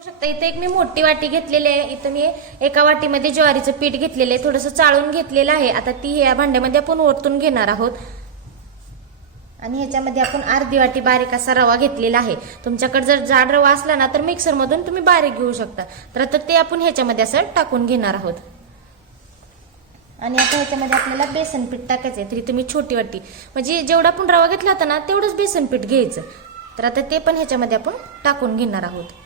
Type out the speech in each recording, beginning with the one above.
शकता इथे एक मी मोठी वाटी घेतलेली आहे। इथं मी एका वाटीमध्ये ज्वारीचं पीठ घेतलेलं आहे, थोडंसं चाळून घेतलेलं आहे। आता ती या भांड्यामध्ये आपण ओतून घेणार आहोत आणि ह्याच्यामध्ये आपण अर्धी वाटी बारीक असा रवा घेतलेला आहे। तुमच्याकडे जर जाड रवा असला ना तर मिक्सर मधून तुम्ही बारीक घेऊ शकता। तर आता ते आपण ह्याच्यामध्ये असं टाकून घेणार आहोत आणि आता ह्याच्यामध्ये आपल्याला बेसन पीठ टाकायचं आहे। तरी तुम्ही छोटी वाटी म्हणजे जेवढा आपण रवा घेतला होता ना तेवढंच बेसन पीठ घ्यायचं। तर आता ते पण ह्याच्यामध्ये आपण टाकून घेणार आहोत।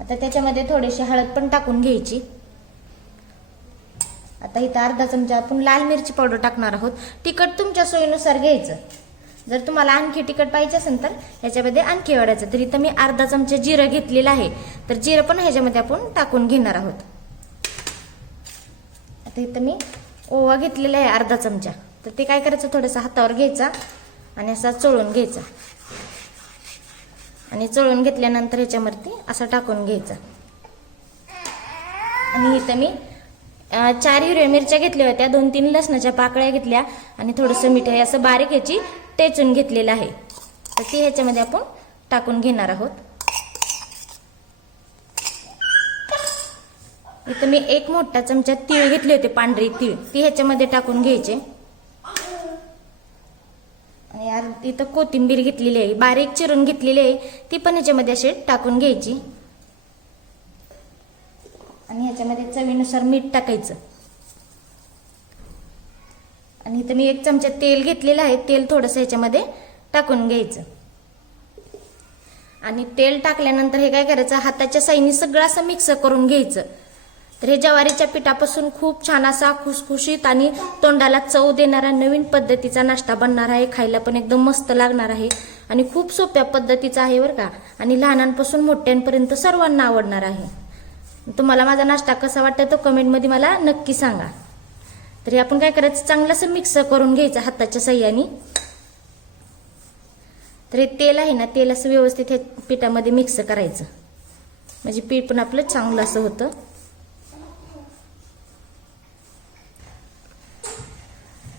आता त्याच्यामध्ये थोडीशी हळद पण टाकून घ्यायची। आता इथं अर्धा चमचा आपण लाल मिरची पावडर टाकणार आहोत। तिखट तुमच्या सोयीनुसार घ्यायचं। जर तुम्हाला आणखी तिखट पाहिजे असेल तर ह्याच्यामध्ये आणखी वाढायचं। तर इथं मी अर्धा चमचा जिरं घेतलेलं आहे, तर जिरं पण ह्याच्यामध्ये आपण टाकून घेणार आहोत। आता इथं मी ओवा घेतलेला आहे अर्धा चमचा, तर ते काय करायचं थोडंसं हातावर घ्यायचा आणि असा चोळून घ्यायचा आणि चोळून घेतल्यानंतर ह्याच्यावरती असं टाकून घ्यायचं। आणि इथं मी 4 हिरव्या मिरच्या घेतल्या होत्या, 2-3 लसणाच्या पाकळ्या घेतल्या आणि थोडंसं मीठ आहे असं बारीक ह्याची टेचून घेतलेलं आहे। तर ती ह्याच्यामध्ये आपण टाकून घेणार आहोत। इथं मी 1 मोठा चमचा तीळ घेतले होते, पांढरी तीळ, ती ह्याच्यामध्ये टाकून घ्यायचे। आणि इथं कोथिंबीर घेतलेली आहे, बारीक चिरून घेतलेली आहे, ती पण ह्याच्यामध्ये अशी टाकून घ्यायची। आणि ह्याच्यामध्ये चवीनुसार मीठ टाकायचं। आणि इथं मी 1 चमचा तेल घेतलेलं आहे, तेल थोडंसं ह्याच्यामध्ये टाकून घ्यायचं। आणि तेल टाकल्यानंतर हे काय करायचं, हाताच्या साईने सगळं असं मिक्स करून घ्यायचं। तर हे ज्वारीच्या पिठापासून खूप छान असा खुसखुशीत आणि तोंडाला चव देणारा नवीन पद्धतीचा नाश्ता बनणार आहे। खायला पण एकदम मस्त लागणार आहे आणि खूप सोप्या पद्धतीचा आहे बरं का। आणि लहानांपासून मोठ्यांपर्यंत सर्वांना आवडणार आहे। तुम्हाला माझा नाश्ता कसा वाटतो तो कमेंटमध्ये मला नक्की सांगा। तरी आपण काय करायचं, चांगलं असं मिक्स करून घ्यायचं हाताच्या साह्याने। तर हे तेल आहे ना, तेल असं व्यवस्थित हे पिठामध्ये मिक्स करायचं, म्हणजे पीठ पण आपलं चांगलं असं होतं।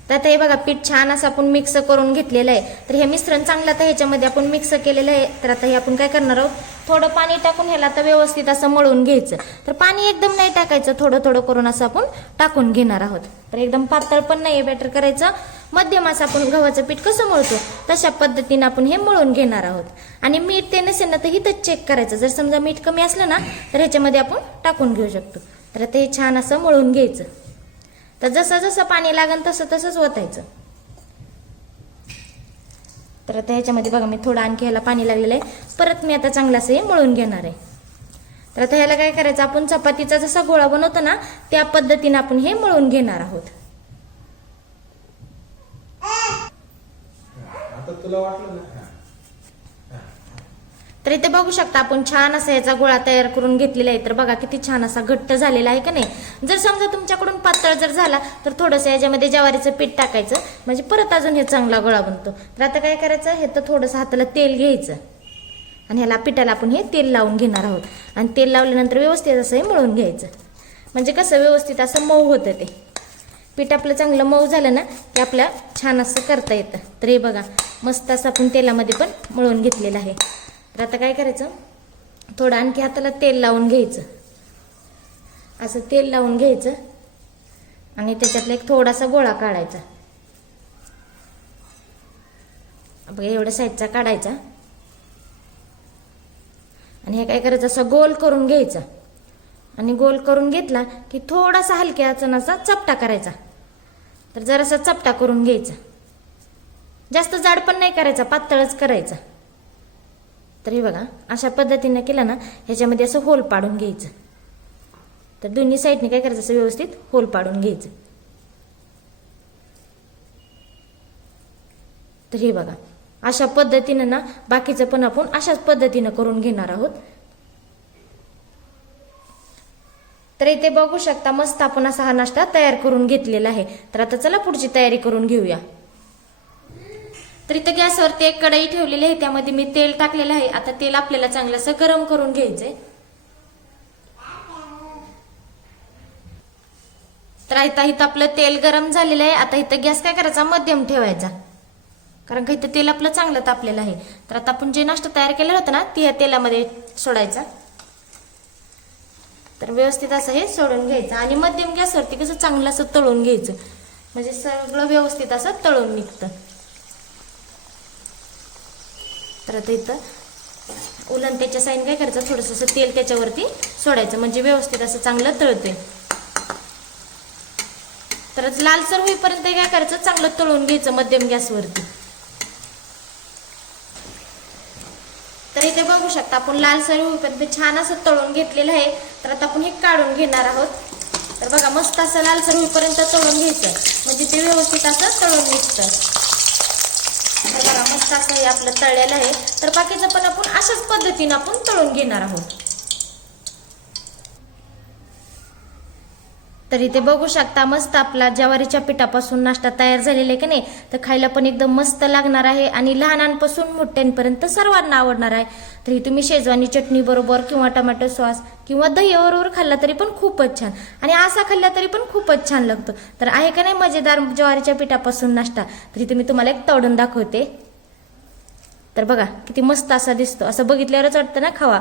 तर आता हे बघा पीठ छान असं आपण मिक्स करून घेतलेलं आहे। तर हे मिश्रण चांगलं आता ह्याच्यामध्ये आपण मिक्स केलेलं आहे। तर आता हे आपण काय करणार आहोत, थोडं पाणी टाकून ह्याला आता व्यवस्थित असं मळून घ्यायचं। तर पाणी एकदम नाही टाकायचं, थोडं थोडं करून असं आपण टाकून घेणार आहोत। तर एकदम पातळ पण नाही बॅटर करायचं, मध्यम असं आपण गव्हाचं पीठ कसं मळतो तशा पद्धतीने आपण हे मळून घेणार आहोत। आणि मीठ ते नसेल ना तर इथंच चेक करायचं, जर समजा मीठ कमी असलं ना तर ह्याच्यामध्ये आपण टाकून घेऊ शकतो। तर आता हे छान असं मळून घ्यायचं। तर जसं जसं पाणी लागेल तसं तसंच ओतायचं। तर आता ह्याच्यामध्ये बघा मी थोडं आणखी ह्याला पाणी लागलेलं आहे, परत मी आता चांगलं असं हे मळून घेणार आहे। तर आता ह्याला काय करायचं, आपण चपातीचा जसा गोळा बनवतो ना त्या पद्धतीने आपण हे मळून घेणार आहोत। आता तुला वाटलं ना, तर इथे बघू शकता आपण छान असा याचा गोळा तयार करून घेतलेला आहे। तर बघा किती छान असा घट्ट झालेला आहे का नाही। जर समजा तुमच्याकडून पातळ जर झाला तर थोडंसं याच्यामध्ये ज्वारीचं पीठ टाकायचं, म्हणजे परत अजून हे चांगला गोळा बनतो। तर आता काय करायचं, हे तर थोडंसं हाताला तेल घ्यायचं आणि ह्याला पिठाला आपण हे तेल लावून घेणार आहोत। आणि तेल लावल्यानंतर व्यवस्थित असं हे मळून घ्यायचं, म्हणजे कसं व्यवस्थित असं मऊ होतं। ते पीठ आपलं चांगलं मऊ झालं ना की आपल्या छान असं करता येतं। तर हे बघा मस्त असं आपण तेलामध्ये पण मळून घेतलेलं आहे। तर आता काय करायचं, थोडं आणखी हाताला तेल लावून घ्यायचं, असं तेल लावून घ्यायचं आणि त्याच्यातला एक थोडासा गोळा काढायचा। बघा एवढ्या साईजचा काढायचा आणि हे काय करायचं, असं गोल करून घ्यायचा। आणि गोल करून घेतला की थोडासा हलक्या आचेवर चपटा करायचा। तर जरासा चपटा करून घ्यायचा, जास्त जाड पण नाही करायचा, पातळच करायचा। तर हे बघा अशा पद्धतीने केलं ना ह्याच्यामध्ये असं होल पाडून घ्यायचं। तर दोन्ही साईडने काय करायचं, असं व्यवस्थित होल पाडून घ्यायचं। तर हे बघा अशा पद्धतीने ना बाकीचं पण आपण अशाच पद्धतीने करून घेणार आहोत। तर इथे बघू शकता मस्त आपण असा हा नाश्ता तयार करून घेतलेला आहे। तर आता चला पुढची तयारी करून घेऊया। तर इथे गॅसवरती एक कढई ठेवलेली आहे, त्यामध्ये मी तेल टाकलेलं आहे। आता तेल आपल्याला चांगलं असं गरम करून घ्यायचंय। तर आता इथं आपलं तेल गरम झालेलं आहे। आता इथं गॅस काय करायचा, मध्यम ठेवायचा। कारण का इथं तेल आपलं चांगलं तापलेलं आहे. तर आता आपण जे नाश्ता तयार केला होता ना ती ह्या तेलामध्ये सोडायचा. तर व्यवस्थित असं हे सोडून घ्यायचं आणि मध्यम गॅसवरती कसं चांगलं असं तळून घ्यायचं, म्हणजे सगळं व्यवस्थित असं तळून निघतं. तर आता इथं उलंत्याच्या साईन काय करायचं, थोडंसं असं तेल त्याच्यावरती सोडायचं, म्हणजे व्यवस्थित असं चांगलं तळते. तर लालसर होईपर्यंत काय करायचं, चांगलं तळून घ्यायचं मध्यम गॅसवरती. तर इथे बघू शकता आपण लालसर होईपर्यंत छान असं तळून घेतलेलं आहे. तर आता आपण हे काढून घेणार आहोत. तर बघा मस्त असं लालसर होईपर्यंत तळून घ्यायचं, म्हणजे ते व्यवस्थित असं तळून निघतं. तर बघा मस्त असं हे आपलं तळलेलं आहे. तर बाकीचं पण आपण अशाच पद्धतीने आपण तळून घेणार आहोत. तर इथे बघू शकता मस्त आपला ज्वारीच्या पिठापासून नाश्ता तयार झालेला आहे की नाही. तर खायला पण एकदम मस्त लागणार आहे आणि लहानांपासून मोठ्यांपर्यंत सर्वांना आवडणार आहे. तर ही तुम्ही शेजवानी चटणी बरोबर किंवा टोमॅटो सॉस किंवा दही बरोबर खाल्ला तरी पण खूपच छान, आणि असा खाल्ला तरी पण खूपच छान लागतो. तर आहे का नाही मजेदार ज्वारीच्या पिठापासून नाश्ता. तर इथे मी तुम्हाला एक तळून दाखवते. तर बघा किती मस्त असा दिसतो, असं बघितल्यावरच वाटतं ना खावा.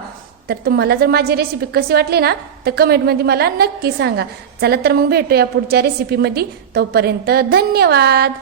तर तुम्हाला जर माझी रेसिपी कशी वाटली ना तर कमेंटमध्ये मला नक्की सांगा. चला तर मग भेटूया पुढच्या रेसिपीमध्ये. तोपर्यंत धन्यवाद.